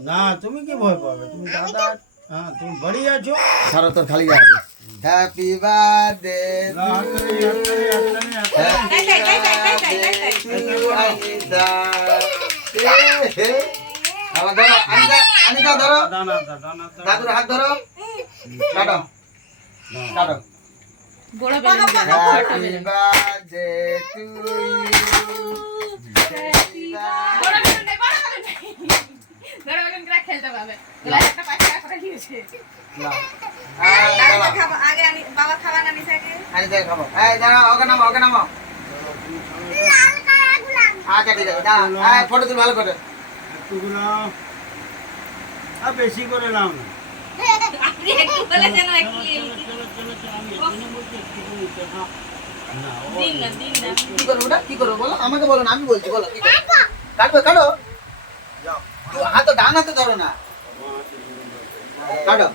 না তুমি কি ভয় পাবে, তুমি দাদা। হ্যাঁ তুমি বাড়ি আছো। সারা তোর খালি গায়ে হ্যাপি বার্থডে আবার ধরো আনিকা ধরো দাদুর হাত ধরো কাটো কাটো হ্যাপি বার্থডে টু খেলতে পাবে একটা পাশে করে দিয়েছে না আগে বাবা খাবার না নিছাকে আনি দে খাবো এই দাঁড়াও ওকে নামাও আচ্ছা ঠিক আছে দাঁড়াও এই ফটো তুল ভালো করে একটুগুলো আর বেশি করে নাও না। আপনি একটু বলেছেন নাকি দিন না কি করবো ওটা কি করবো বলো আমাকে বলো না আমি বলছি বলো কি করবো কাটো কাটো যাও তুই হাত ডান হাতে ধরো না কাটো